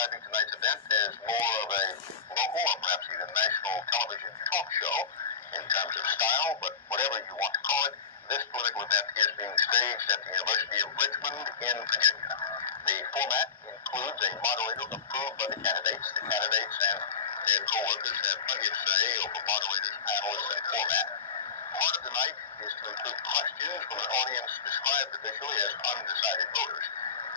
describing tonight's event as more of a local or perhaps even national television talk show in terms of style, but whatever you want to call it, this political event is being staged at the University of Richmond in Virginia. The format includes a moderator approved by the candidates. The candidates and their co-workers have plenty of say over moderators, panelists, and format. Part of the night is to include questions from an audience described officially as undecided voters.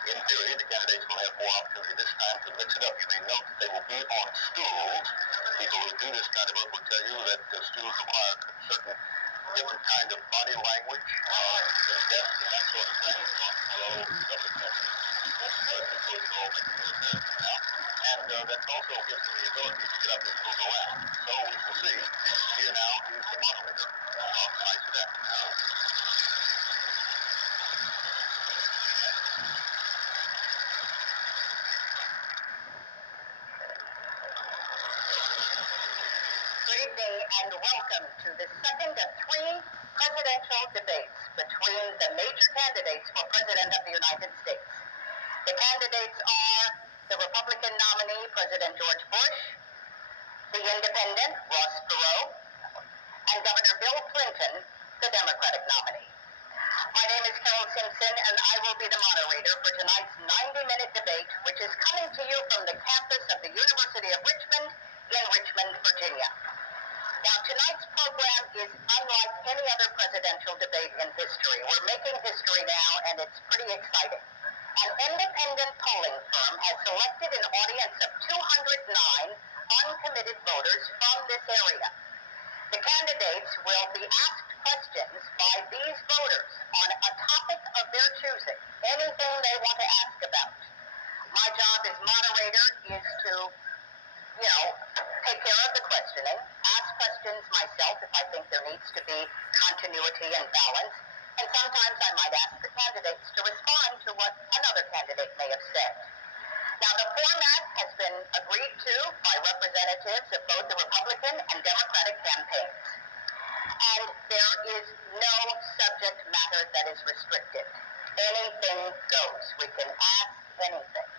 In theory, the candidates will have more opportunity this time to mix it up. You may note that they will be on stools. People who do this kind of work will tell you that the stools require certain different kind of body language, the depth and that sort of thing. And that also gives them the ability to get up and move around. So we will see. Here now is the moderator of tonight's event. Good evening and welcome to the second of three presidential debates between the major candidates for President of the United States. The candidates are the Republican nominee, President George Bush, the Independent, Ross Perot, and Governor Bill Clinton, the Democratic nominee. My name is Carol Simpson, and I will be the moderator for tonight's 90-minute debate, which is coming to you from the campus of the University of Richmond in Richmond, Virginia. Now, tonight's program is unlike any other presidential debate in history. We're making history now, and it's pretty exciting. An independent polling firm has selected an audience of 209 uncommitted voters from this area. The candidates will be asked questions by these voters on a topic of their choosing, anything they want to ask about. My job as moderator is to take care of the questioning, ask questions myself if I think there needs to be continuity and balance, and sometimes I might ask the candidates to respond to what another candidate may have said. Now, the format has been agreed to by representatives of both the Republican and Democratic campaigns. And there is no subject matter that is restricted. Anything goes. We can ask anything.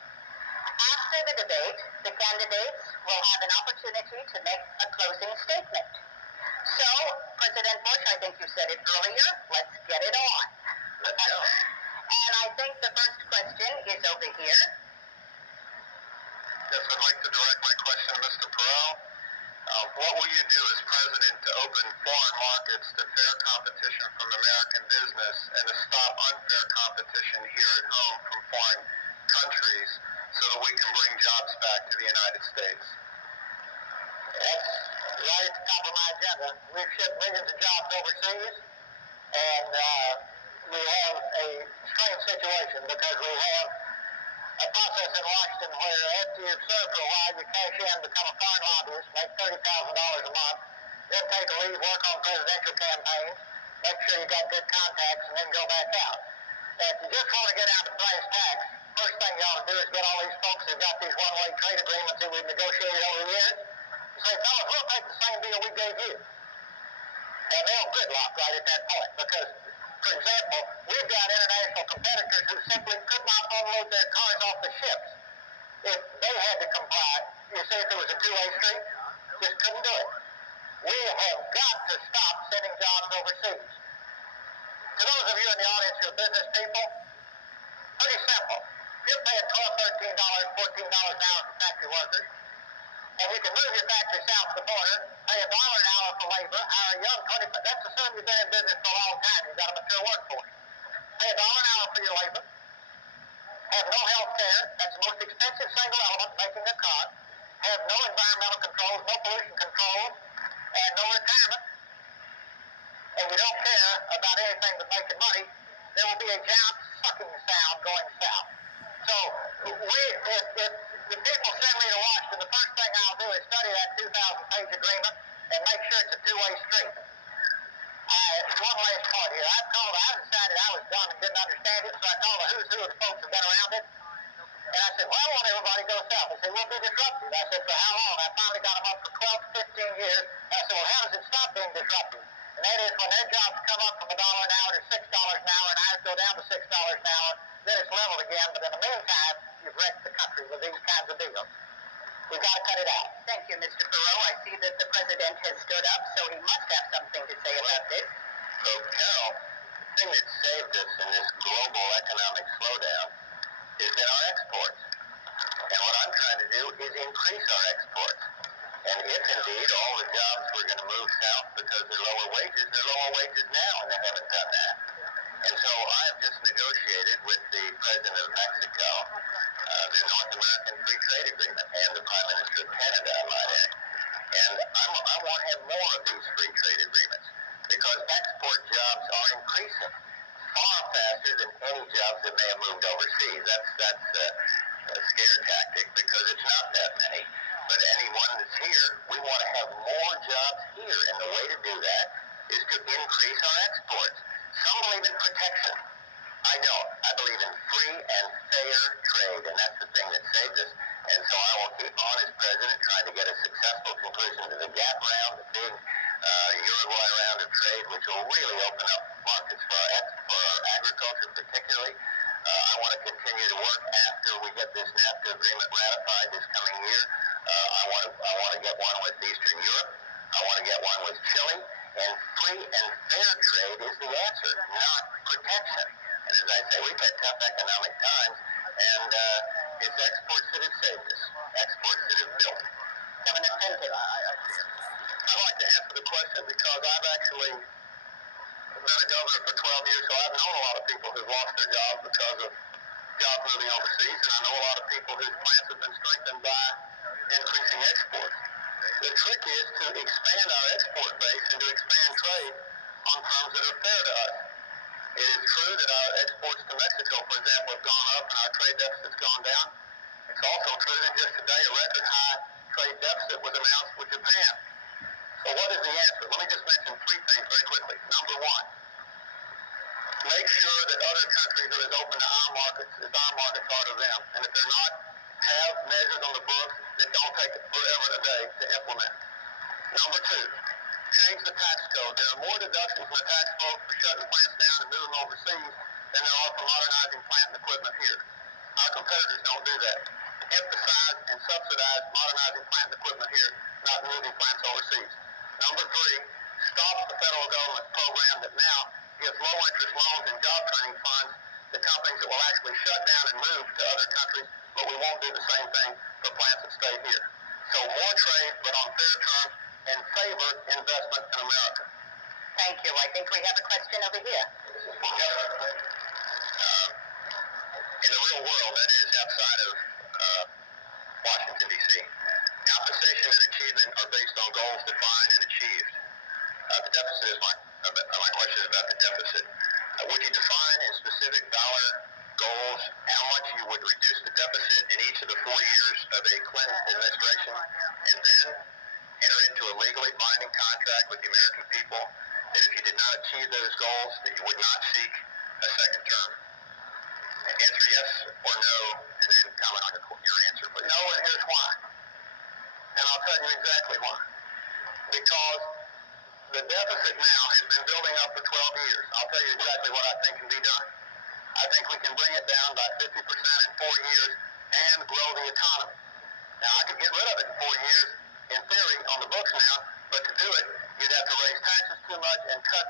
After the debate, the candidates will have an opportunity to make a closing statement. So, President Bush, I think you said it earlier, let's get it on. Let's go. And I think the first question is over here. Yes, I'd like to direct my question to Mr. Perot. What will you do as president to open foreign markets to fair competition from American business and to stop unfair competition here at home from foreign countries so that we can bring jobs back to the United States? That's right at the top of my agenda. We've shipped millions of jobs overseas, and we have a strange situation because we have a process in Washington where after you've served for a while, you cash in, become a foreign lobbyist, make $30,000 a month, then take a leave, work on presidential campaigns, make sure you got good contacts, and then go back out. And if you just want to get out to brass tacks, first thing you ought to do is get all these folks who've got these one-way trade agreements that we've negotiated over the years, and say, fellas, we'll take the same deal we gave you. And they'll gridlock right at that point because, for example, we've got international competitors who simply could not unload their cars off the ships if they had to comply. You see, if it was a two-way street, just couldn't do it. We have got to stop sending jobs overseas. To those of you in the audience who are business people, pretty simple. You're paying $12, $13, $14 an hour for factory workers, and you can move your factory south of the border, pay $1 an hour for labor, hire a young 20, that's assuming you've been in business for a long time, you've got a mature workforce. Pay $1 an hour for your labor, have no health care, that's the most expensive single element, making a car, have no environmental controls, no pollution controls, and no retirement, and you don't care about anything but making money, there will be a giant sucking sound going south. So, if the people send me to Washington, the first thing I'll do is study that 2,000-page agreement and make sure it's a two-way street. One last part here. I decided I was dumb and didn't understand it, so I called the who's who of the folks who've been around it. And I said, well, I want everybody to go south. They said, we'll be disruptive. I said, for how long? I finally got them up for 12 to 15 years. I said, well, how does it stop being disruptive? And that is when their jobs come up from $1 an hour to $6 an hour, and ours go down to $6 an hour, then it's leveled again. But in the meantime, you've wrecked the country with these kinds of deals. We've got to cut it out. Thank you, Mr. Perot. I see that the president has stood up, so he must have something to say about this. So, Carol, the thing that saved us in this global economic slowdown is in our exports. And what I'm trying to do is increase our exports. And if indeed all the jobs were going to move south because they're lower wages now, and they haven't done that. And so I've just negotiated with the President of Mexico the North American Free Trade Agreement and the Prime Minister of Canada, I might add. And I want to have more of these free trade agreements because export jobs are increasing far faster than any jobs that may have moved overseas. That's a scare tactic because it's not that many. But anyone that's here, we want to have more jobs here. And the way to do that is to increase our exports. Some believe in protection. I don't. I believe in free and fair trade, and that's the thing that saved us. And so I will keep on as president trying to get a successful conclusion to the GATT round, the big Uruguay round of trade, which will really open up markets for our agriculture particularly. I want to continue to work after we get this NAFTA agreement ratified this coming year. I want to get one with Eastern Europe. I want to get one with Chile. And free and fair trade is the answer, not protection. And as I say, we've had tough economic times, and it's exports that have saved us, exports that have built it. Kevin, I'd like to answer the question because I've actually been a governor for 12 years, so I've known a lot of people who've lost their jobs because of jobs moving overseas, and I know a lot of people whose plants have been strengthened by increasing exports. The trick is to expand our export base and to expand trade on terms that are fair to us. It is true that our exports to Mexico, for example, have gone up and our trade deficit's gone down. It's also true that just today a record high trade deficit was announced with Japan. So what is the answer? Let me just mention three things very quickly. Number one, make sure that other countries are as open to our markets as our markets are to them. And if they're not, have measures on the books that don't take forever today to implement. Number two, change the tax code. There are more deductions in the tax code for shutting plants down and moving overseas than there are for modernizing plant and equipment here. Our competitors don't do that. Emphasize and subsidize modernizing plant and equipment here, not moving plants overseas. Number three, stop the federal government program that now gives low-interest loans and job training funds to companies that will actually shut down and move to other countries, but we won't do the same thing for plants that stay here. So more trade, but on fair terms, and favor investment in America. Thank you. I think we have a question over here. In the real world, that is outside of Washington, D.C., compensation and achievement are based on goals defined and achieved. The deficit is my question is about the deficit. Would you define in specific dollar goals how much you would reduce the deficit in each of the 4 years of a Clinton administration, and then enter into a legally binding contract with the American people that if you did not achieve those goals, that you would not seek a second term? Answer yes or no, and then comment on your answer, please. No, and here's why. And I'll tell you exactly why. Because the deficit now has been building up for 12 years. I'll tell you exactly what I think can be done. I think we can bring it down by 50% in 4 years and grow the economy. Now, I could get rid of it in 4 years, in theory, on the books now, but to do it, you'd have to raise taxes too much and cut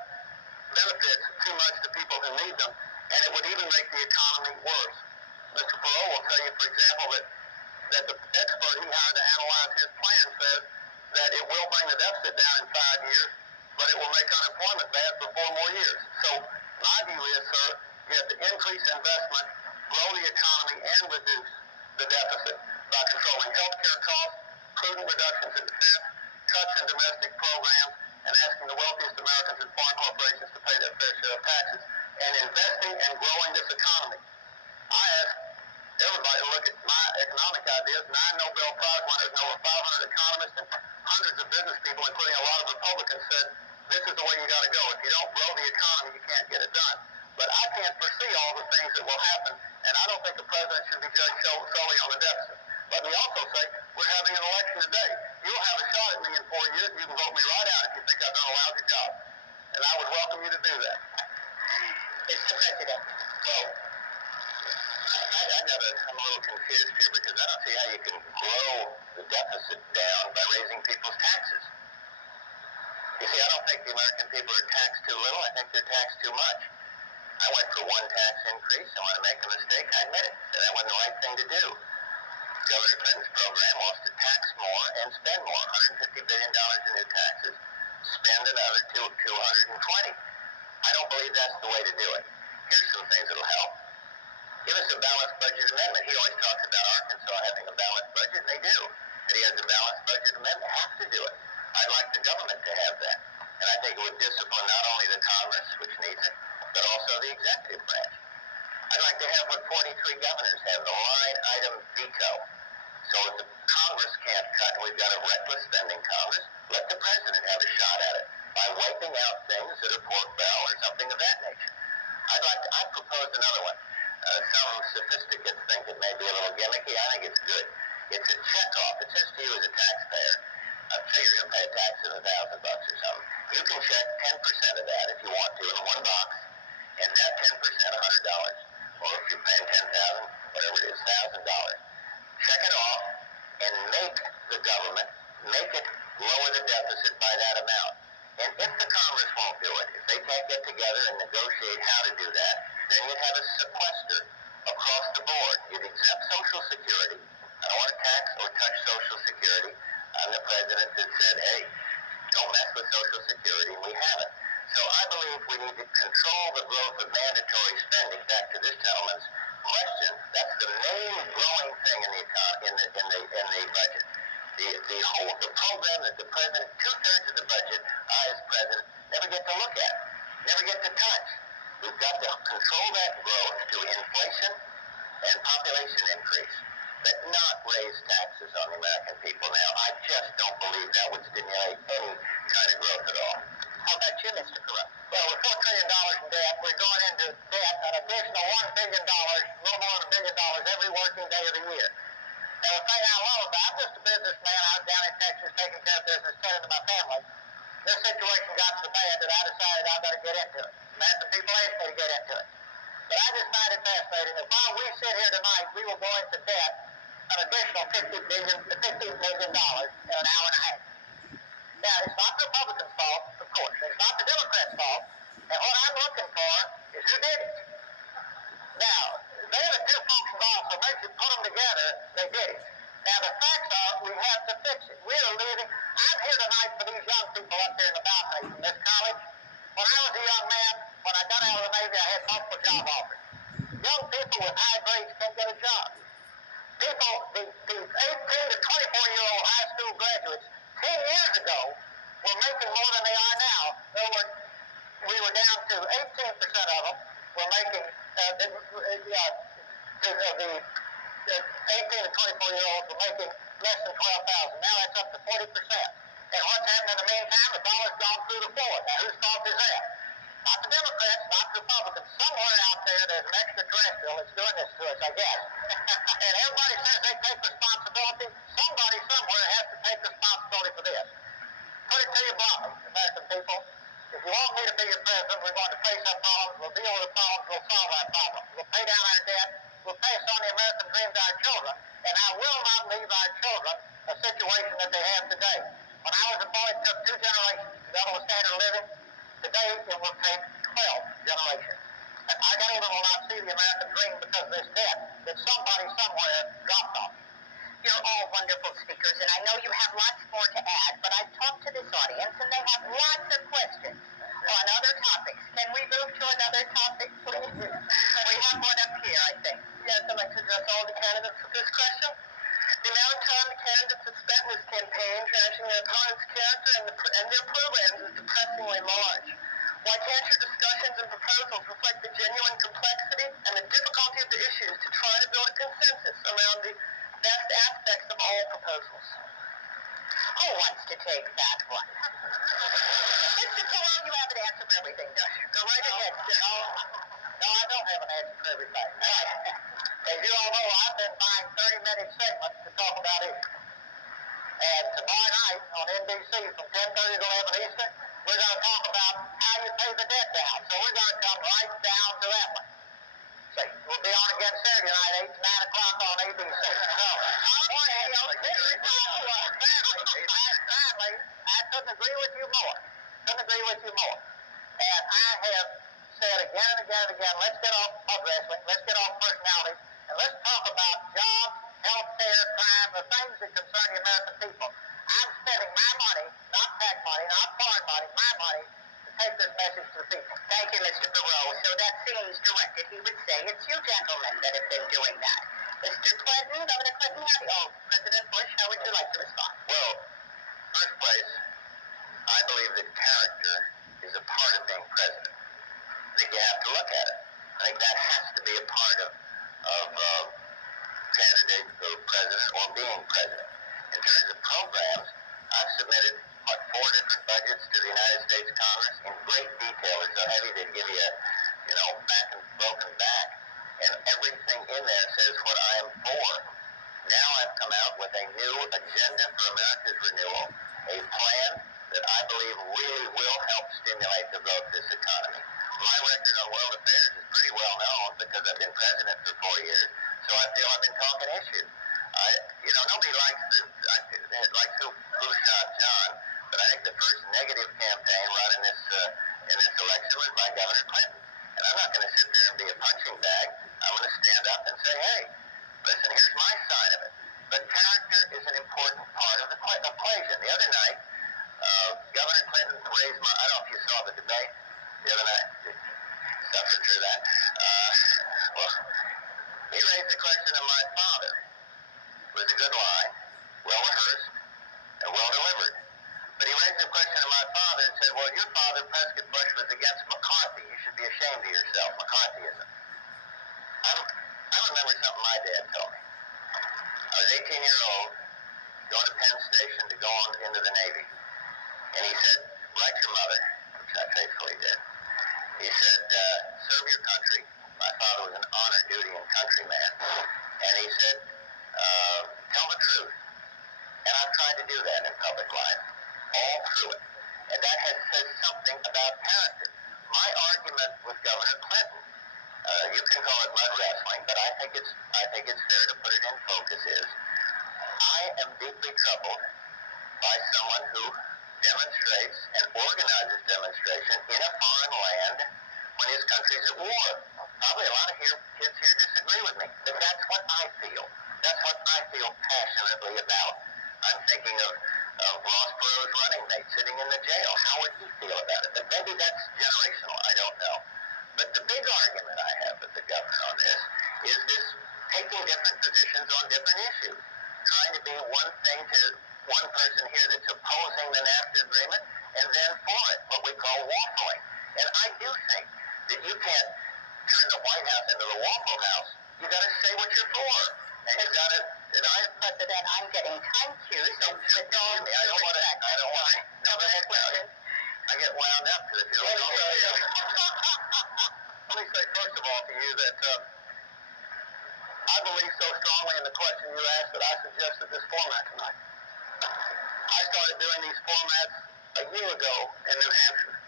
benefits too much to people who need them, and it would even make the economy worse. Mr. Perot will tell you, for example, that the expert he hired to analyze his plan says that it will bring the deficit down in 5 years, but it will make unemployment bad for 4 more years. So my view is, sir, you have to increase investment, grow the economy, and reduce the deficit by controlling health care costs, prudent reductions in defense, cuts in domestic programs, and asking the wealthiest Americans and foreign corporations to pay their fair share of taxes, and investing and growing this economy. I ask everybody to look at my economic ideas. 9 Nobel Prize winners and over 500 economists and hundreds of business people, including a lot of Republicans, said this is the way you got to go. If you don't grow the economy, you can't get it done. But I can't foresee all the things that will happen, and I don't think the president should be judged solely on the deficit. Let me also say, we're having an election today. You'll have a shot at me in 4 years. You can vote me right out if you think I've done a lousy job. And I would welcome you to do that. Mr. President. So, is here, because I don't see how you can grow the deficit down by raising people's taxes. You see, I don't think the American people are taxed too little. I think they're taxed too much. I went for one tax increase. I want to make a mistake. I admit it. That wasn't the right thing to do. Governor Clinton's program wants to tax more and spend more. $150 billion in new taxes. Spend another 220. I don't believe that's the way to do it. Here's some things that'll help. Give us a balanced budget amendment. He always talks about Arkansas having a balanced budget, and they do. But he has a balanced budget amendment. Have to do it. I'd like the government to have that. And I think it would discipline not only the Congress, which needs it, but also the executive branch. I'd like to have what 43 governors have, the line item veto. So if the Congress can't cut, and we've got a reckless spending Congress, let the president have a shot at it by wiping out things that are pork barrel or something of that nature. I'd propose another one. Some sophisticates think it may be a little gimmicky. I think it's good. It's a checkoff. It says to you as a taxpayer, say you're going to pay a tax of $1,000 or something. You can check 10% of that if you want to in one box, and that 10%, $100, or if you're paying $10,000, whatever it is, $1,000. Check it off and make the government, make it lower the deficit by that amount. And if the Congress won't do it, if they can't get together and negotiate how to do that, then you'd have a sequester across the board. You'd exempt Social Security. I don't want to tax or touch Social Security. I'm the president that said, hey, don't mess with Social Security, and we haven't. So I believe we need to control the growth of mandatory spending. Back to this gentleman's question, that's the main growing thing in the budget. The program that the president, 2/3 of the budget, I as president, never get to look at, never get to touch. We've got to control that growth through inflation and population increase, but not raise taxes on the American people. Now, I just don't believe that would stimulate any kind of growth at all. How about you, Mr. Perot? Well, with $4 trillion in debt, we're going into debt an additional $1 billion, a little more than $1 billion every working day of the year. Now, say how low, but I'm just a businessman out down in Texas taking care of business, tending to my family. This situation got so bad that I decided I better get into it. American people asked me to get into it. But I just find it fascinating that while we sit here tonight, we will go into debt an additional $15 million in an hour and a half. Now, it's not the Republicans' fault, of course. It's not the Democrats' fault. And what I'm looking for is who did it. Now, they're the two folks involved, so maybe you put them together, they did it. Now, the facts are we have to fix it. We're leaving. I'm here tonight for these young people up there in the balcony from this college. When I was a young man, when I got out of the Navy, I had multiple job offers. Young people with high grades can't get a job. People, the 18 to 24-year-old high school graduates, 10 years ago, were making more than they are now. We were down to 18% of them were making, the 18 to 24-year-olds were making less than $12,000. Now that's up to 40%. And what's happened in the meantime? The dollar's gone through the floor. Now whose fault is that? Not the Democrats, not the Republicans. Somewhere out there, there's an extraterrestrial that's doing this to us, I guess. And everybody says they take responsibility. Somebody somewhere has to take responsibility for this. Put it to you bluntly, American people. If you want me to be your president, we're going to face our problems, we'll deal with the problems, we'll solve our problems. We'll pay down our debt, we'll pass on the American dream to our children, and I will not leave our children a situation that they have today. When I was a boy, it took 2 generations to double the standard of living. Today, it will take 12 generations. And I got older will not see the American dream because of this debt that somebody somewhere dropped off. You're all wonderful speakers, and I know you have lots more to add, but I've talked to this audience, and they have lots of questions on other topics. Can we move to another topic, please? We have one up here, I think. Yes, I'd like to address all the candidates with this question. The amount of time the candidates have spent in this campaign trashing their opponent's character and their programs is depressingly large. Why can't your discussions and proposals reflect the genuine complexity and the difficulty of the issues to try to build a consensus around the best aspects of all proposals? Who wants to take that one? Mr. Perot, you have an answer for everything, don't you? Go right ahead, sir. No, I don't have an answer for everything. As you all know, I've been buying 30-minute segments to talk about issues. And tomorrow night on NBC from 10:30 to 11 Eastern, we're going to talk about how you pay the debt down. So we're going to come right down to that one. See, we'll be on again Saturday night, 8 to 9 o'clock on ABC. So, family, I couldn't agree with you more. And I have said again and again and again, let's get off wrestling, let's get off personalities, and let's talk about jobs, health care, crime, the things that concern the American people. I'm spending my money, not tax money, not foreign money, my money, to take this message to the people. Thank you, Mr. Perot. So that seems directed. He would say it's you gentlemen that have been doing that. Mr. Clinton, Governor Clinton, President Bush, how would you like to respond? Well, first place, I believe that character is a part of being president. I think you have to look at it. I think that has to be a part of candidate for president or being president. In terms of programs, I've submitted, 4 different budgets to the United States Congress in great detail. They're so heavy they'd give you a, back and broken back. And everything in there says what I am for. Now I've come out with a new agenda for America's renewal, a plan that I believe really will help stimulate the growth of this economy. My record on world affairs is pretty well known because I've been president for 4 years, so I feel I've been talking issues. Nobody likes who shot John, but I think the first negative campaign run in this election was by Governor Clinton. And I'm not going to sit there and be a punching bag. I'm going to stand up and say, hey, listen, here's my side of it. But character is an important part of the equation. The other night, Governor Clinton raised I don't know if you saw the debate the other night. Suffered through that. He raised the question of my father. It was a good line, well rehearsed, and well delivered. But he raised the question of my father and said, well, your father, Prescott Bush, was against McCarthy. You should be ashamed of yourself, McCarthyism. I remember something my dad told me. I was 18-year-old, going to Penn Station to go on into the Navy. And he said, like your mother, which I faithfully did, he said, serve your country. My father was an honor duty and country man. And he said, tell the truth. And I've tried to do that in public life, all through it. And that says something about character. My argument with Governor Clinton, you can call it mud wrestling, but I think it's fair to put it in focus, is I am deeply troubled by someone who demonstrates and organizes demonstration in a foreign land when his country's at war. Probably a lot of kids here disagree with me, but that's what I feel. That's what I feel passionately about. I'm thinking of Ross Perot's running mate sitting in the jail. How would he feel about it? But maybe that's generational. I don't know. But the big argument I have with the governor on this is this taking different positions on different issues, trying to be one thing to one person here that's opposing the NAFTA agreement and then for it, what we call waffling. And I do think that you can't turn the White House into the Waffle House. You got to say what you're for. And you got to, President, I'm getting time cues. Don't with all me. I don't want to. No, go ahead, William. I get wound up because if you don't know. Let me say first of all to you that I believe so strongly in the question you asked that I suggested this format tonight. I started doing these formats a year ago in New Hampshire.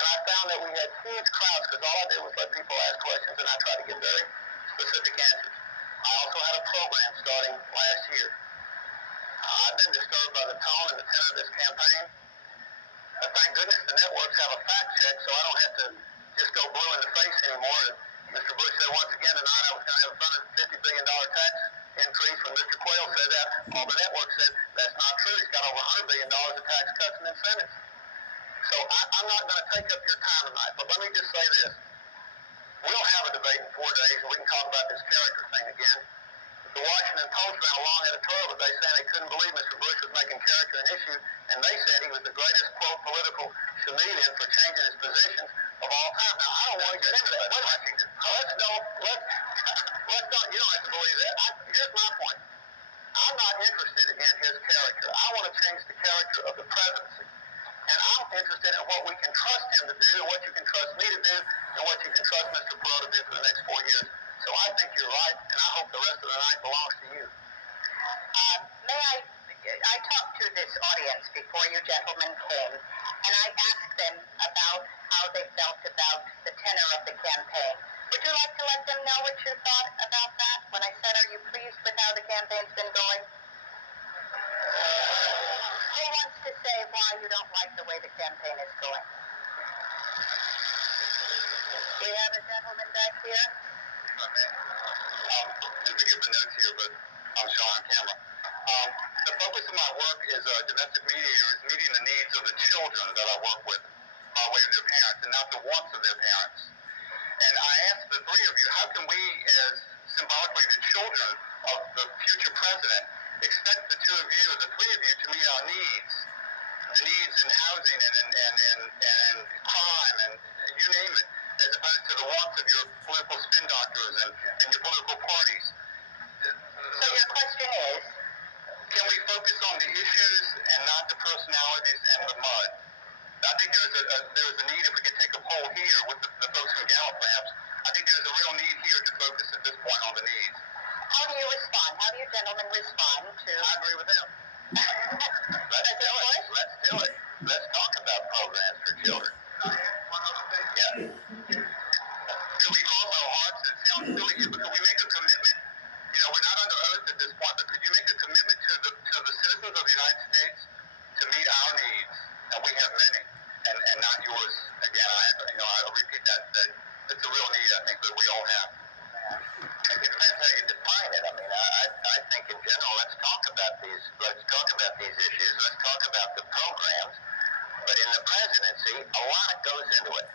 And I found that we had huge crowds because all I did was let people ask questions and I tried to get very specific answers. I also had a program starting last year. I've been disturbed by the tone and the tenor of this campaign. Thank goodness the networks have a fact check so I don't have to just go blue in the face anymore. Mr. Bush said once again tonight I was going to have a $150 billion tax increase when Mr. Quayle said that. All the networks said that's not true. He's got over $100 billion of tax cuts and incentives. So I'm not going to take up your time tonight, but let me just say this. We'll have a debate in 4 days and we can talk about this character thing again. The Washington Post ran a long editorial today saying they couldn't believe Mr. Bush was making character an issue, and they said he was the greatest, quote, political chameleon for changing his positions of all time. Now, I don't want to get into that. Let's don't, you don't have to believe that. Here's my point. I'm not interested in his character. I want to change the character of the presidency. And I'm interested in what we can trust him to do, and what you can trust me to do, and what you can trust Mr. Perot to do for the next 4 years. So I think you're right, and I hope the rest of the night belongs to you. I talked to this audience before you gentlemen came, and I asked them about how they felt about the tenor of the campaign. Would you like to let them know what you thought about that when I said, are you pleased with how the campaign's been going? Who wants to say why you don't like the way the campaign is going? We have a gentleman back here. Forgive the notes here, but I'm showing on camera. The focus of my work as a domestic mediator is meeting the needs of the children that I work with by way of their parents and not the wants of their parents. And I asked the three of you, how can we, as symbolically the children of the future president, expect the two of you, the three of you, to meet our needs? The needs in housing and crime and you name it, as opposed to the wants of your political spin doctors and your political parties. So your question is, can we focus on the issues and not the personalities and the mud? I think there's a need, if we could take a poll here with the folks from Gallup perhaps, I think there's a real need here to focus at this point on the needs. How do you respond? How do you gentlemen respond to... I agree with them. Let's do it. Let's do it. Let's talk about programs for children. Yeah. Could we cross our hearts? It sounds silly here, but could we make a commitment? You know, we're not under oath at this point, but could you make a commitment to the citizens of the United States to meet our needs? And we have many, and not yours. Again, I'll repeat that it's a real need, I think, that we all have. It depends how you define it. I mean, I think in general, let's talk about these issues. Let's talk about the programs. But in the presidency, a lot goes into it.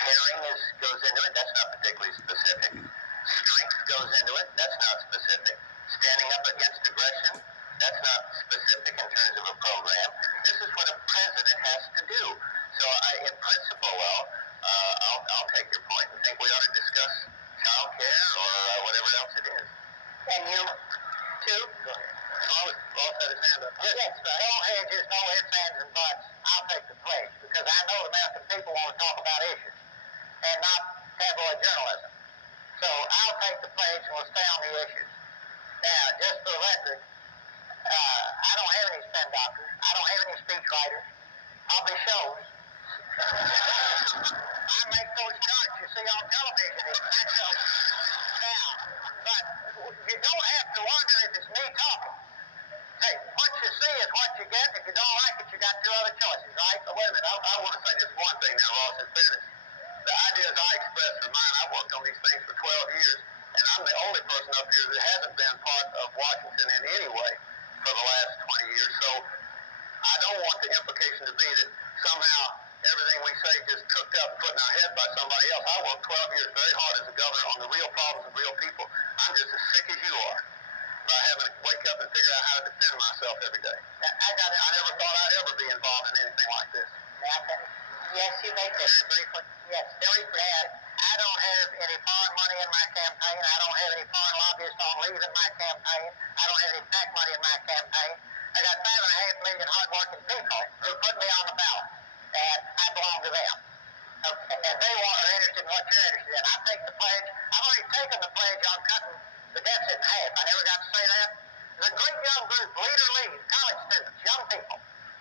Caring goes into it. That's not particularly specific. Strength goes into it. That's not specific. Standing up against aggression. That's not specific in terms of a program. This is what a president has to do. So in principle, I'll take your point and think we ought to discuss child care or whatever else it is. And you, too? Go ahead. Paul had his hand up. Yes, no hedges, no ifs, ands, and buts. I'll take the pledge because I know the American people want to talk about issues and not tabloid journalism. So I'll take the pledge and we'll stay on the issues. Now, just for the record, I don't have any spin doctors. I don't have any speech writers. I'll be shows. I make those charts you see on television. Now, but you don't have to wonder if it's me talking. Hey, what you see is what you get. If you don't like it, you got two other choices, right? But wait a minute, I want to say just one thing now, Ross, in fairness. The ideas I expressed are mine. I've worked on these things for 12 years, and I'm the only person up here that hasn't been part of Washington in any way for the last 20 years. So I don't want the implication to be that somehow everything we say just cooked up and put in our head by somebody else. I worked 12 years very hard as a governor on the real problems of real people. I'm just as sick as you are by having to wake up and figure out how to defend myself every day. I never thought I'd ever be involved in anything like this. Yes, you make this. Very briefly. Yes, very briefly. I don't have any foreign money in my campaign. I don't have any foreign lobbyists on leave in my campaign. I don't have any PAC money in my campaign. I got 5.5 million hardworking people who put me on the ballot, and I belong to them. Okay. If they are interested in what you're interested in, I take the pledge. I've already taken the pledge on cutting the deficit in half. I never got to say that. There's a great young group, Leader League, college students, young people,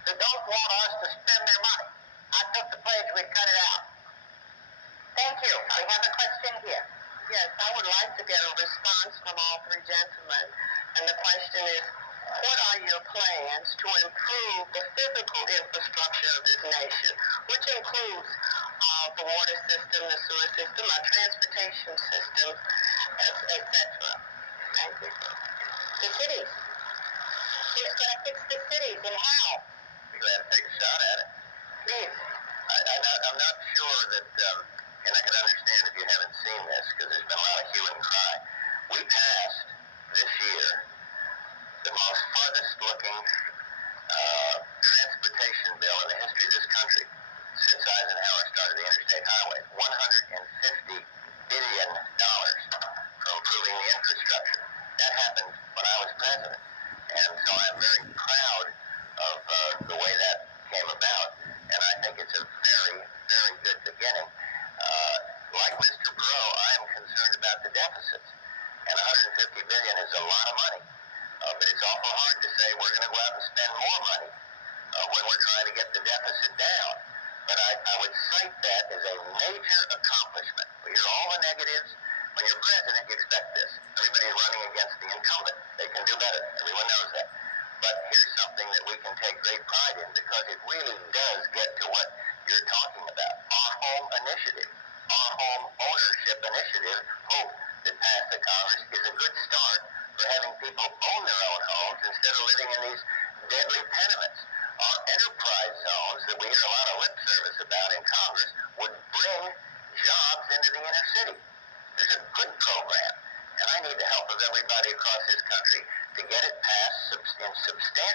who don't want us to spend their money. I took the pledge, we'd cut it out. Thank you. I have a question here. Yes, I would like to get a response from all three gentlemen. And the question is, what are your plans to improve the physical infrastructure of this nation, which includes the water system, the sewer system, our transportation system, etc.? Thank you. The cities. It's going to fix the cities, and how? Be glad to take a shot at it. Please. I'm not sure that, and I can understand if you haven't seen this, because there's been a lot of hue and cry. We passed this year the most farthest looking transportation bill in the history of this country since Eisenhower started the interstate highway. $150 billion for improving the infrastructure. That happened when I was president. And so I'm very proud of the way that came about. And I think it's a very, very good beginning. Like Mr. Perot, I am concerned about the deficits. And $150 billion is a lot of money. But it's awful hard to say we're going to go out and spend more money when we're trying to get the deficit down. But I would cite that as a major accomplishment. We hear all the negatives.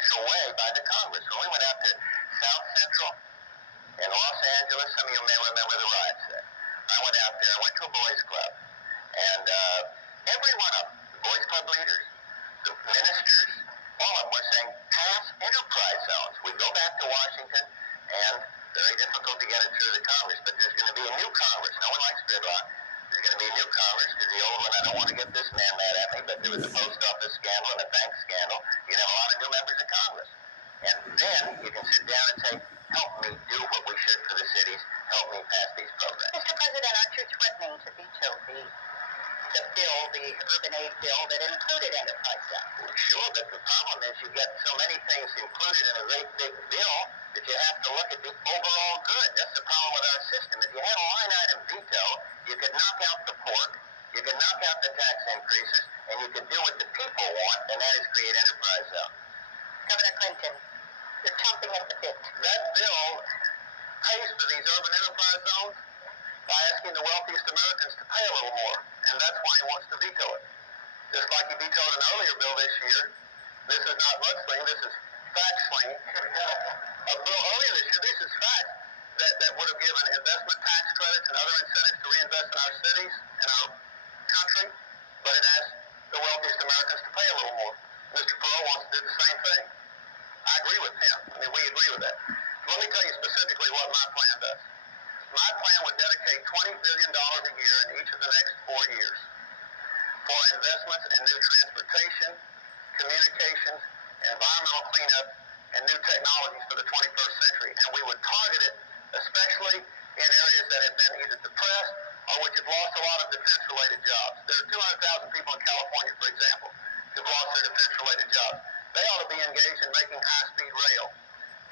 Central Way by the Congress. When we went out to South Central in Los Angeles, some of you may remember the riots there. I went out there, I went to a boys club, and every one of them, the boys club leaders, the ministers, all of them were saying, pass enterprise zones. We go back to Washington, and very difficult to get it through the Congress, but there's going to be a new Congress. No one likes gridlock. There's going to be a new Congress, because the old one, I don't want to get this man mad at me, but there was a post office scandal and a bank scandal. You'd have a lot of new members of Congress. And then you can sit down and say, help me do what we should for the cities, help me pass these programs. Mr. President, aren't you threatening to veto the bill, the urban aid bill that included enterprise zones? Sure, but the problem is you get so many things included in a great big bill that you have to look at the overall good. That's the problem with our system. If you had a line item veto, you could knock out the pork, you could knock out the tax increases, and you could do what the people want, and that is create enterprise zones. Governor Clinton, you're chomping at the bit. That bill pays for these urban enterprise zones by asking the wealthiest Americans to pay a little more, and that's why he wants to veto it. Just like he vetoed an earlier bill this year. This is not mudslinging, this is fact slinging. A bill earlier this year, this is fact, that would have given investment tax credits and other incentives to reinvest in our cities and our country, but it asked the wealthiest Americans to pay a little more. Mr. Perot wants to do the same thing. I agree with him. I mean, we agree with that. Let me tell you specifically what my plan does. My plan would dedicate $20 billion a year in each of the next 4 years for investments in new transportation, communications, environmental cleanup, and new technologies for the 21st century. And we would target it especially in areas that have been either depressed or which have lost a lot of defense-related jobs. There are 200,000 people in California, for example, who've lost their defense-related jobs. They ought to be engaged in making high-speed rail.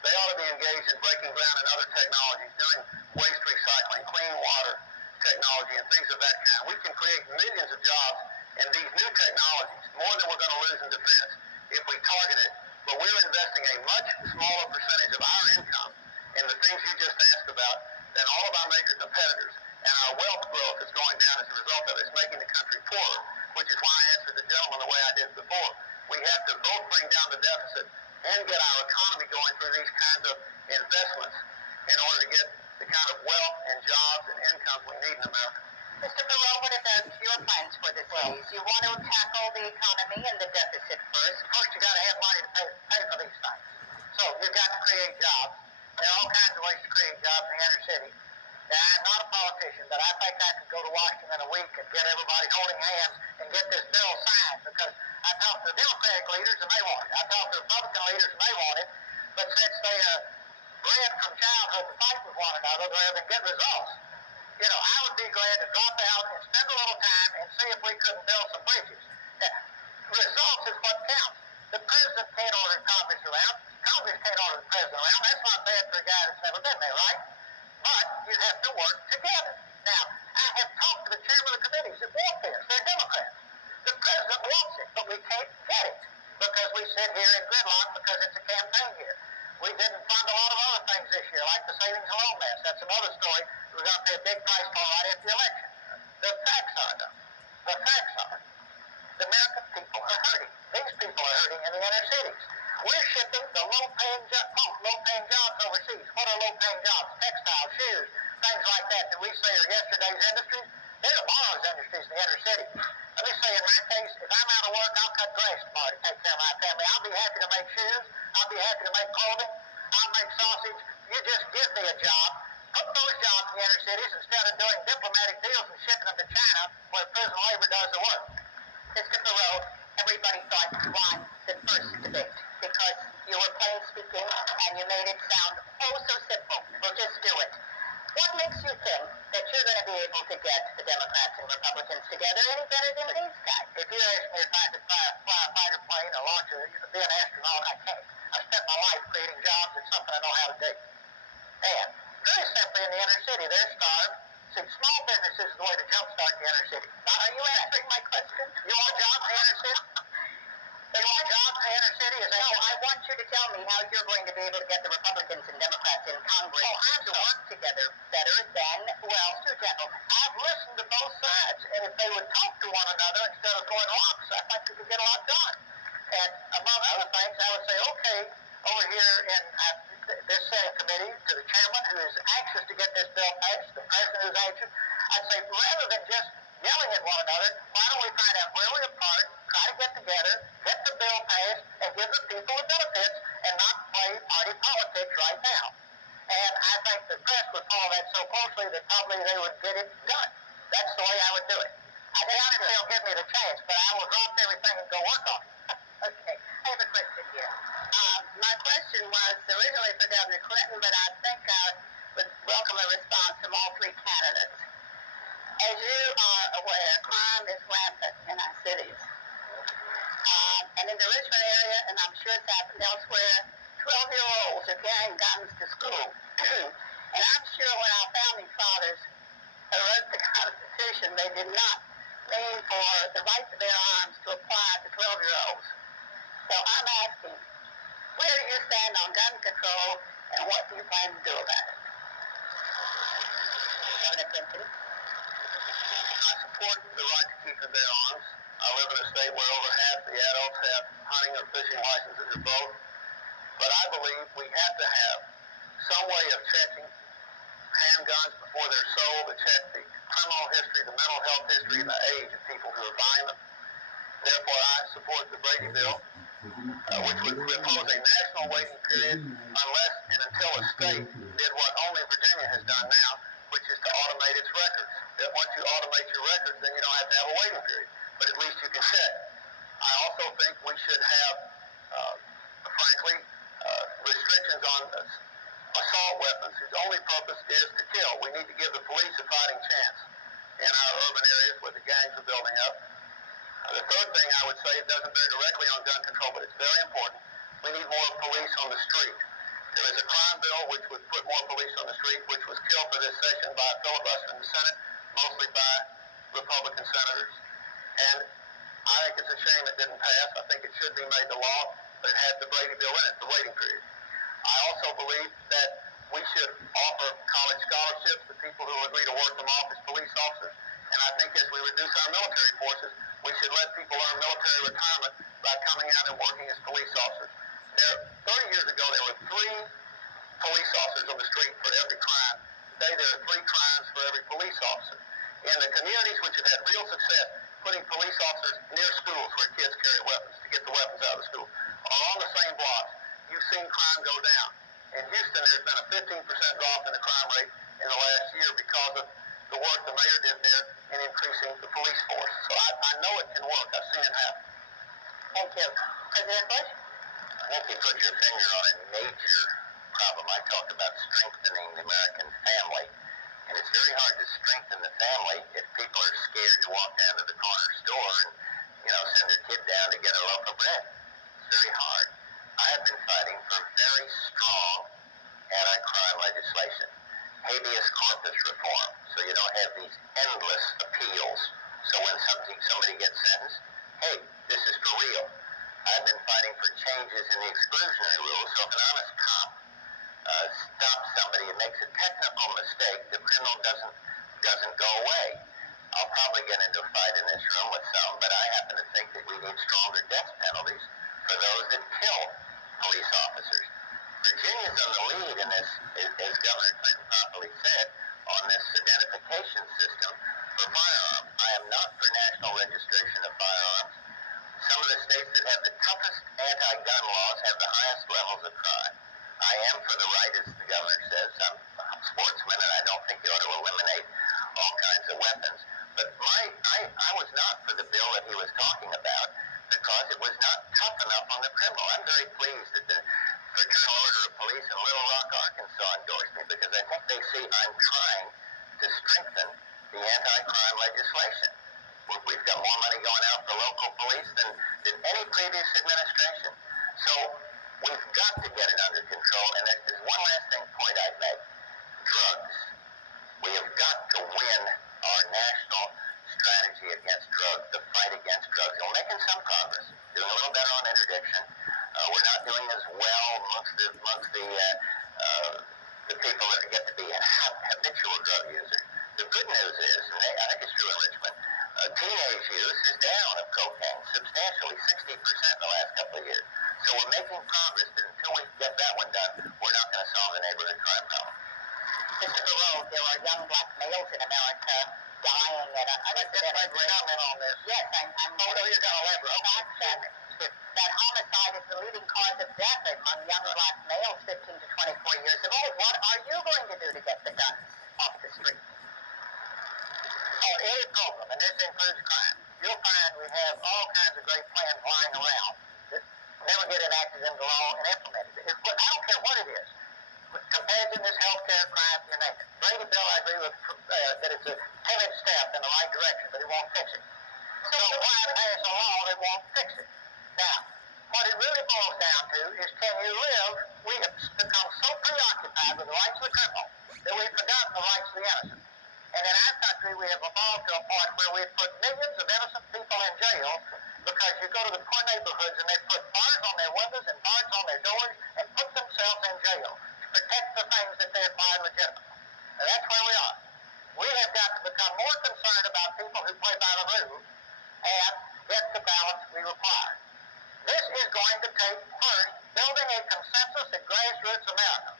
They ought to be engaged in breaking ground in other technologies, doing waste recycling, clean water technology, and things of that kind. We can create millions of jobs in these new technologies, more than we're going to lose in defense if we target it. But we're investing a much smaller percentage of our income in the things you just asked about than all of our major competitors. And our wealth growth is going down as a result of it. It's making the country poorer, which is why I answered the gentleman the way I did before. We have to both bring down the deficit and get our economy going through these kinds of investments in order to get the kind of wealth and jobs and incomes we need in America. Mr. Perot, what about your plans for the cities? You want to tackle the economy and the deficit first. First, you got to have money to pay for these things. So you've got to create jobs. There are all kinds of ways to create jobs in the inner city. Now, I'm not a politician, but I think I could go to Washington in a week and get everybody holding hands and get this bill signed, because I talked to the Democratic leaders and they want it. I talked to the Republican leaders and they want it. But since they are bred from childhood to fight with one another rather than get results, you know, I would be glad to drop out and spend a little time and see if we couldn't build some bridges. Now, results is what counts. The president can't order Congress around. Congress can't order the president around. That's not bad for a guy that's never been there, right? But you have to work together. Now, I have talked to the chairman of the committees at welfare. They're Democrats. The president wants it, but we can't get it because we sit here in gridlock because it's a campaign year. We didn't fund a lot of other things this year, like the savings and loan match. That's another story we're going to pay a big price for right after the election. The facts are, though. The facts are. The American people are hurting. These people are hurting in the inner cities. We're shipping the low-paying jobs overseas. What are low-paying jobs? Textile, shoes, things like that we say are yesterday's industries. They're tomorrow's industries in the inner city. Let me say, in my case, if I'm out of work, I'll cut grass tomorrow to take care of my family. I'll be happy to make shoes. I'll be happy to make clothing. I'll make sausage. You just give me a job. Put those jobs in the inner cities instead of doing diplomatic deals and shipping them to China where prison labor does the work. Mr. Perot, everybody thought you won the first debate because you were plain speaking and you made it sound oh so simple. We'll just do it. What makes you think that you're going to be able to get the Democrats and Republicans together any better than these guys? If you ask me if I could fly a fighter plane or launch it, be an astronaut, I can't. I spent my life creating jobs. It's something I know how to do. And very simply in the inner city, they're starved. See, small business is the way to jumpstart the inner city. Now, are you answering my question? You want jobs in the inner city? You want jobs in the inner city? No, I want you to tell me how you're going to be able to get the Republicans and Democrats in Congress to work together better than, well, two gentlemen. I've listened to both sides, and if they would talk to one another instead of going off, I think we could get a lot done. And among other things, I would say, okay, here in this committee, to the chairman who is anxious to get this bill passed, the president who's anxious, I'd say rather than just yelling at one another, why don't we find out where we're apart, try to get together, get the bill passed, and give the people the benefits and not play party politics right now. And I think the press would follow that so closely that probably they would get it done. That's the way I would do it. I doubt if they'll give me the chance, but I will drop everything and go work on it. Okay, I have a question here. My question was originally for Governor Clinton, but I think I would welcome a response from all three candidates. As you are aware, crime is rampant in our cities. And in the Richmond area, and I'm sure it's happened elsewhere, 12-year-olds are carrying guns to school. And I'm sure when our founding fathers wrote the Constitution, they did not mean for the right to bear arms to apply to 12-year-olds. So I'm asking, where do you stand on gun control, and what do you plan to do about it? Governor Clinton? I support the right to keep and bear arms. I live in a state where over half the adults have hunting or fishing licenses or both. But I believe we have to have some way of checking handguns before they're sold, to check the criminal history, the mental health history, and the age of people who are buying them. Therefore, I support the Brady bill, which would impose a national waiting period unless and until a state did what only Virginia has done now, which is to automate its records. That once you automate your records, then you don't have to have a waiting period, but at least you can check. I also think we should have, frankly, restrictions on assault weapons whose only purpose is to kill. We need to give the police a fighting chance in our urban areas where the gangs are building up. The third thing I would say, it doesn't bear directly on gun control, but it's very important. We need more police on the street. There is a crime bill which would put more police on the street, which was killed for this session by a filibuster in the Senate, mostly by Republican senators. And I think it's a shame it didn't pass. I think it should be made the law, but it had the Brady bill in it, the waiting period. I also believe that we should offer college scholarships to people who agree to work them off as police officers. And I think as we reduce our military forces, we should let people earn military retirement by coming out and working as police officers. 30 years ago, there were 3 police officers on the street for every crime. Today, there are 3 crimes for every police officer. In the communities which have had real success, putting police officers near schools where kids carry weapons to get the weapons out of the school, or on the same blocks, you've seen crime go down. In Houston, there's been a 15% drop in the crime rate in the last year because of the work the mayor did there in increasing the police force. So I know it can work. I've seen it happen. Thank you. President Bush? I think you put your finger on a major problem. I talked about strengthening the American family. And it's very hard to strengthen the family if people are scared to walk down to the corner store and, send their kid down to get a loaf of bread. It's very hard. I have been fighting for very strong anti-crime legislation. Habeas corpus reform, so you don't have these endless appeals. So when somebody gets sentenced, hey, this is for real. I've been fighting for changes in the exclusionary rules, so if an honest cop stops somebody and makes a technical mistake, the criminal doesn't go away. I'll probably get into a fight in this room with some, but I happen to think that we need stronger death penalties for those that kill police officers. Virginia's on the lead in this, as Governor Clinton properly said, on this identification system for firearms. I am not for national registration of firearms. Some of the states that have the toughest anti-gun laws have the highest levels of crime. I am for the right, as the governor says. I'm a sportsman, and I don't think you ought to eliminate all kinds of weapons. But I was not for the bill that he was talking about because it was not tough enough on the criminal. I'm very pleased that the Fraternal Order of Police in Little Rock, Arkansas endorsed me because I think they see I'm trying to strengthen the anti-crime legislation. We've got more money going out for local police than any previous administration. So we've got to get it under control. And there's one last point I'd make. Drugs. We have got to win our national strategy against drugs, the fight against drugs. And we're making some progress, doing a little better on interdiction. We're not doing as well amongst the people that get to be habitual drug users. The good news is, and I think it's true in Richmond, teenage use is down of cocaine substantially, 60% in the last couple of years. So we're making progress, but until we get that one done, we're not going to solve the neighborhood crime problem. Mr. Perot, there are young black males in America dying at an unprecedented rate. Comment on this. Yes, I'm Oh, no, you're going to elaborate. That homicide is the leading cause of death among young black males 15 to 24 years of age. What are you going to do to get the guns off the street? On any program, and this includes crime, you'll find we have all kinds of great plans lying around that never get enacted into law and implemented. I don't care what it is. Compassionless healthcare, crime, you name it. Brady bill, I agree with that it's a timid step in the right direction, but it won't fix it. So why pass a law that won't fix it? Now, what it really boils down to is, can you live? We have become so preoccupied with the rights of the criminal that we've forgotten the rights of the innocent. And in our country, we have evolved to a point where we've put millions of innocent people in jail because you go to the poor neighborhoods and they put bars on their windows and bars on their doors and put themselves in jail to protect the things that they acquired legitimately. And that's where we are. We have got to become more concerned about people who play by the rules and get the balance we require. This is going to take first building a consensus in grassroots America.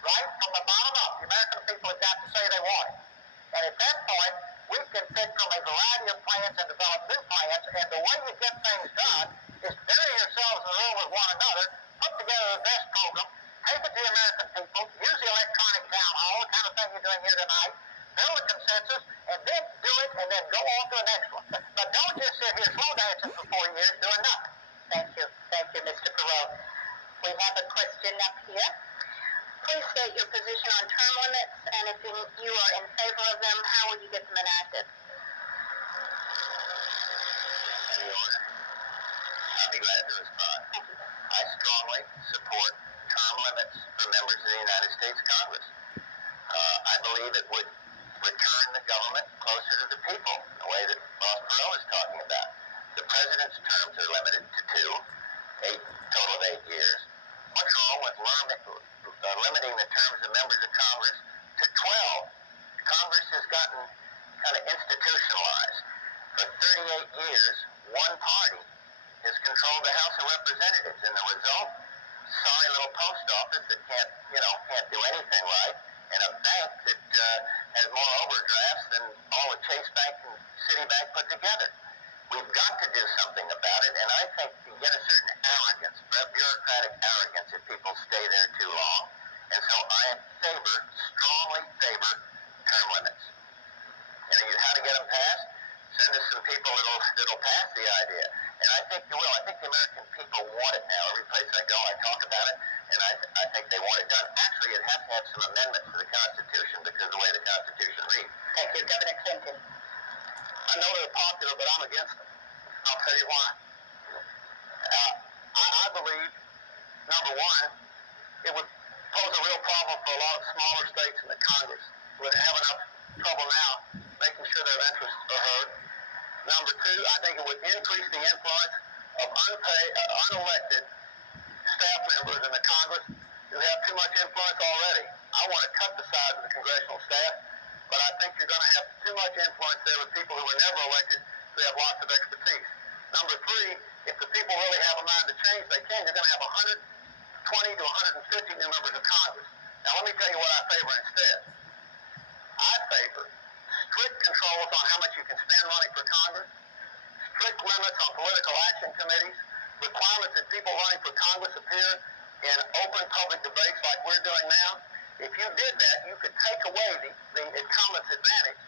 Right from the bottom up, the American people have got to say they want it. And at that point, we can pick from a variety of plans and develop new plans. And the way you get things done is bury yourselves in the room with one another, put together the best program, take it to the American people, use the electronic town hall, the kind of thing you're doing here tonight, build a consensus, and then do it, and then go on to the next one. But don't just sit here slow dancing for 4 years doing nothing. Thank you, Mr. Perot. We have a question up here. Please state your position on term limits, and if you are in favor of them, how will you get them enacted? I'd be glad to respond. Thank you. I strongly support term limits for members of the United States Congress. I believe it would return the government closer to the people, the way that Ross Perot is talking about. The president's terms are limited to 2, total of 8 years. What's wrong with limiting the terms of members of Congress to 12? Congress has gotten kind of institutionalized. For 38 years, one party has controlled the House of Representatives, and the result, sorry little post office that can't do anything right, and a bank that has more overdrafts than all the Chase Bank and Citibank put together. We've got to do something about it, and I think you get a certain arrogance, bureaucratic arrogance, if people stay there too long. And so I strongly favor term limits. And how to get them passed? Send us some people that'll pass the idea. And I think you will. I think the American people want it now. Every place I go, I talk about it, and I think they want it done. Actually, it has to have some amendments to the Constitution because of the way the Constitution reads. Thank you, Governor Clinton. I know they're popular, but I'm against them. I'll tell you why. I believe, number one, it would pose a real problem for a lot of smaller states in the Congress who would have enough trouble now making sure their interests are heard. Number two, I think it would increase the influence of unelected staff members in the Congress who have too much influence already. I want to cut the size of the congressional staff, but I think you're going to have too much influence there with people who were never elected who have lots of expertise. Number three, if the people really have a mind to change, they can. You're going to have 120 to 150 new members of Congress. Now, let me tell you what I favor instead. I favor strict controls on how much you can spend money for Congress, strict limits on political action committees, requirements that people running for Congress appear in open public debates like we're doing now. If you did that, you could take away the incumbent's advantage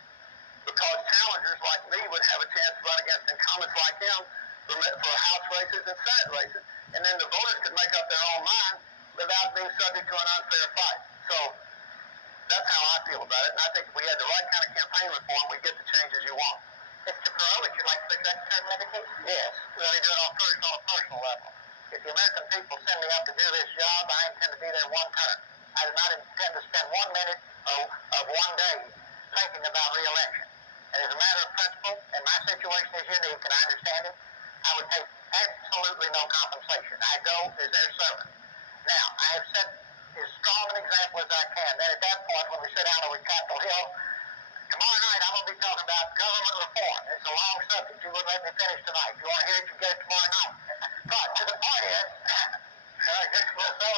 because challengers like me would have a chance to run against incumbents like him for House races and Senate races, and then the voters could make up their own mind without being subject to an unfair fight. So that's how I feel about it, and I think if we had the right kind of campaign reform, we'd get the changes you want. Mr. Perot, would you like to address term limitation? Yes, let me do it on a personal level. If the American people send me up to do this job, I intend to be there one term. I do not intend to spend 1 minute of one day thinking about re-election. And as a matter of principle, and my situation is unique, and I understand it, I would take absolutely no compensation. I go as their servant. Now, I have set as strong an example as I can. Then at that point, when we sit down over at Capitol Hill, tomorrow night I'm going to be talking about government reform. It's a long subject. You wouldn't let me finish tonight. If you want to hear it, you get it tomorrow night. But to the point is, just a little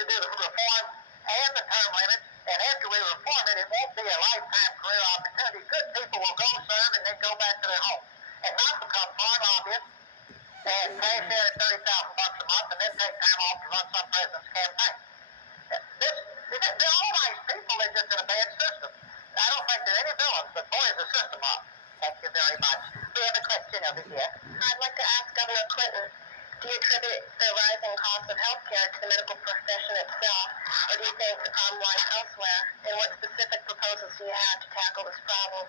to do the reform and the term limits, and after we reform it, it won't be a lifetime career opportunity. Good people will go serve and then go back to their homes and not become farm lobbyists and cash in at $30,000 a month and then take time off to run some president's campaign. They're all nice people. They're just in a bad system. I don't think they're any villains, but boy, is the system up. Thank you very much. We have a question over here. I'd like to ask Governor Clinton, do you attribute the rising cost of health care to the medical profession itself, or do you think the problem lies elsewhere? And what specific proposals do you have to tackle this problem?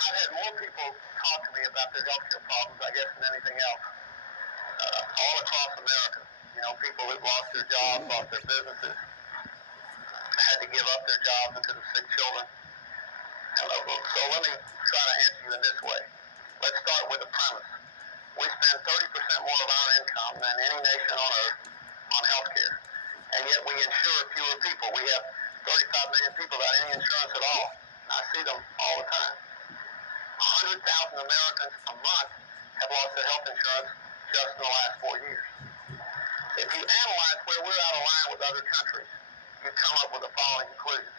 I've had more people talk to me about their health care problems, I guess, than anything else. All across America. You know, people who've lost their jobs, lost their businesses, had to give up their jobs because of sick children. So let me try to answer you in this way. Let's start with the premise. We spend 30% more of our income than any nation on earth on health care. And yet we insure fewer people. We have 35 million people without any insurance at all. I see them all the time. 100,000 Americans a month have lost their health insurance just in the last 4 years. If you analyze where we're out of line with other countries, you come up with the following conclusions.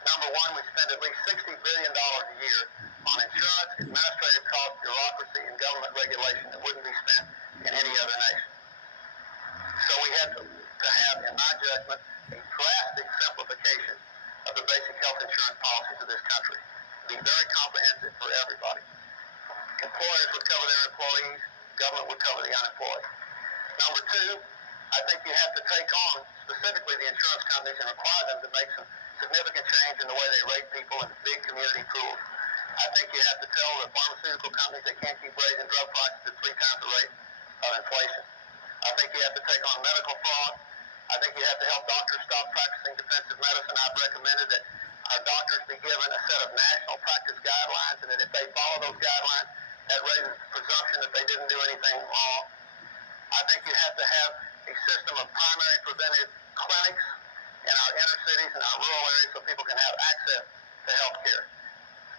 Number one, we spend at least $60 billion a year on insurance, administrative costs, bureaucracy, and government regulation that wouldn't be spent in any other nation. So we had to have, in my judgment, a drastic simplification of the basic health insurance policies of this country. Be very comprehensive for everybody. Employers would cover their employees, government would cover the unemployed. Number two, I think you have to take on specifically the insurance companies and require them to make some significant change in the way they rate people in big community pools. I think you have to tell the pharmaceutical companies they can't keep raising drug prices at 3 times the rate of inflation. I think you have to take on medical fraud. I think you have to help doctors stop practicing defensive medicine. I've recommended that our doctors be given a set of national practice guidelines, and that if they follow those guidelines, that raises the presumption that they didn't do anything wrong. I think you have to have a system of primary preventive clinics in our inner cities and our rural areas so people can have access to health care.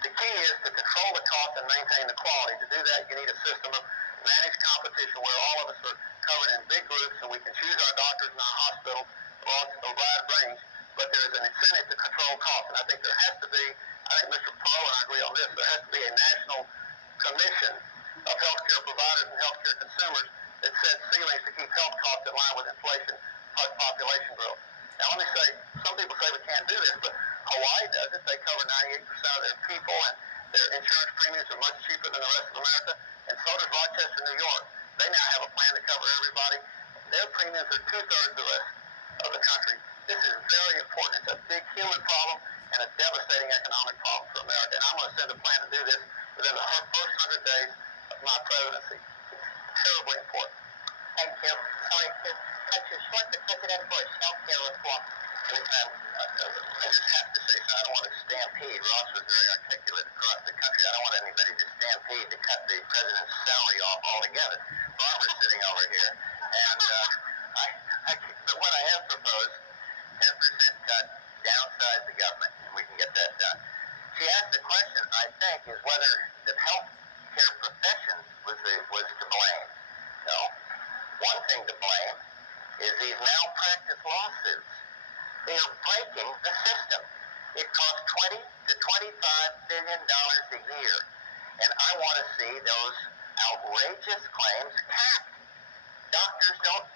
The key is to control the cost and maintain the quality. To do that, you need a system of managed competition where all of us are covered in big groups and we can choose our doctors and our hospitals along a wide range, but there's an incentive to control costs. And I think there has to be, I think Mr. Perot and I agree on this, there has to be a national commission of healthcare providers and healthcare consumers that sets ceilings to keep health costs in line with inflation plus population growth. Now let me say, some people say we can't do this, but Hawaii does it. They cover 98% of their people, and their insurance premiums are much cheaper than the rest of America, and so does Rochester, New York. They now have a plan to cover everybody. Their premiums are 2/3 the rest of the country. This is very important. It's a big human problem and a devastating economic problem for America, and I'm going to send a plan to do this within the first 100 days of my presidency. Terribly important. Thank you. Sorry to cut you short, but President Bush, health care reform. I just have to say, so I don't want to stampede. Ross was very articulate across the country. I don't want anybody to stampede to cut the president's salary off altogether. Barbara's sitting over here. And but what I have proposed, 10% cut, downsize the government, and we can get that done. She asked the question, I think, is whether the health care profession was to blame. No. One thing to blame is these malpractice lawsuits. They are breaking the system. It costs $20 to $25 billion a year. And I want to see those outrageous claims capped. Doctors don't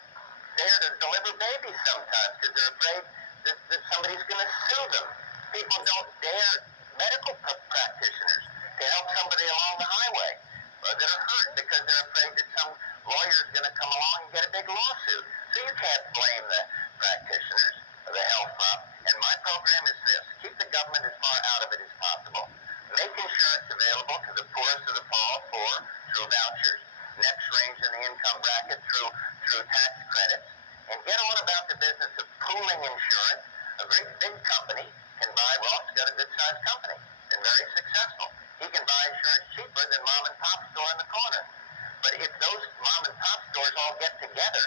dare to deliver babies sometimes because they're afraid that somebody's going to sue them. People don't dare, medical practitioners, to help somebody along the highway that are hurt because they're afraid that some lawyer is going to come along and get a big lawsuit. So you can't blame the practitioners or the health prop. And my program is this: keep the government as far out of it as possible. Make insurance available to the poorest of the poor through vouchers, next range in the income bracket through tax credits, and get on about the business of pooling insurance. A great big company can buy. Ross got a good-sized company, been very successful. He can buy insurance cheaper than mom and pop store in the corner. But if those mom and pop stores all get together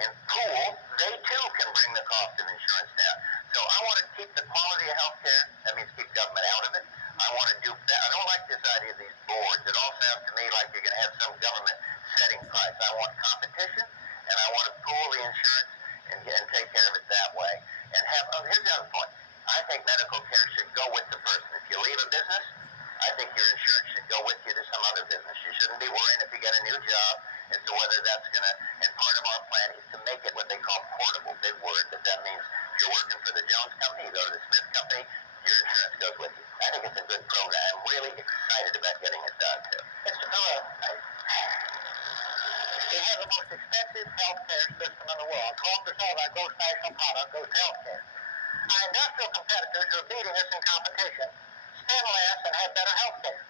and pool, they too can bring the cost of insurance down. So I want to keep the quality of health care. That means keep government out of it. I want to do that. I don't like this idea of these boards. It all sounds to me like you're going to have some government setting price. I want competition, and I as to whether that's going to, and part of our plan is to make it what they call portable. Big word, but that means if you're working for the Jones Company, you go to the Smith Company, your insurance goes with you. I think it's a good program. I'm really excited about getting it done, too. Mr. Perot, we have the most expensive health care system in the world. 12% of our gross national product goes to health care. Our industrial competitors who are beating us in competition spend less and have better health care.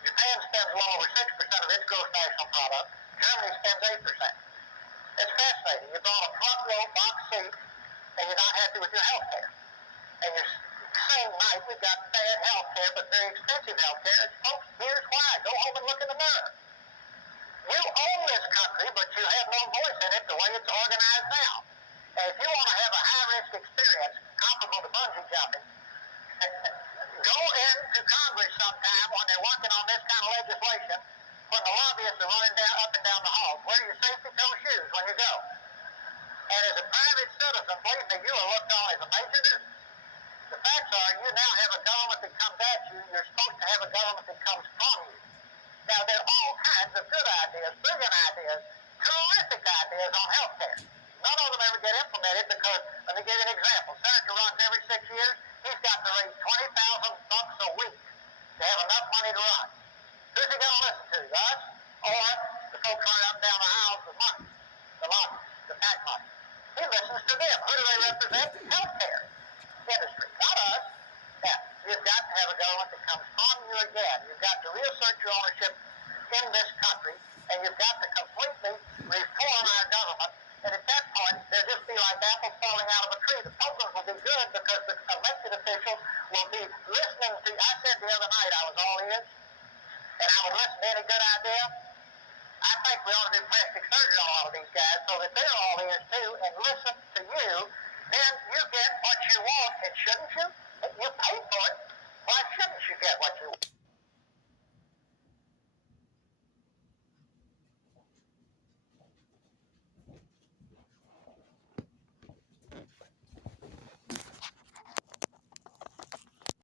Japan spends well over 6% of its gross national product. Germany spends 8%. It's fascinating. You bought a front row box seat and you're not happy with your health care. And you're saying, Mike, we've got bad health care, but very expensive health care. Folks, here's why. Go home and look in the mirror. You own this country, but you have no voice in it the way it's organized now. And if you want to have a high-risk experience comparable to bungee jumping, go into Congress sometime when they're working on this kind of legislation, when the lobbyists are running up and down the halls. Wear your safety toe shoes when you go. And as a private citizen, believe me, you are looked on as a major nuisance. The facts are you now have a government that comes at you. You're supposed to have a government that comes from you. Now, there are all kinds of good ideas, brilliant ideas, terrific ideas on health care. None of them ever get implemented because, let me give you an example. Senator runs every 6 years. He's got to raise $20,000 a week to have enough money to run. Who's he going to listen to, us? Or the folks running up and down the aisles with money, the lobbyists, the PAC money? He listens to them. Who do they represent? Health care industry, not us. Now, you've got to have a government that comes from you again. You've got to reassert your ownership in this country, and you've got to completely reform our government. And at that point, they'll just be like apples falling out of a tree. The programs will be good because the elected officials will be listening to. I said the other night I was all ears, and I would listen to any good idea. I think we ought to do plastic surgery on a lot of these guys so that they're all ears too and listen to you. Then you get what you want, and shouldn't you? You pay for it. Why shouldn't you get what you want?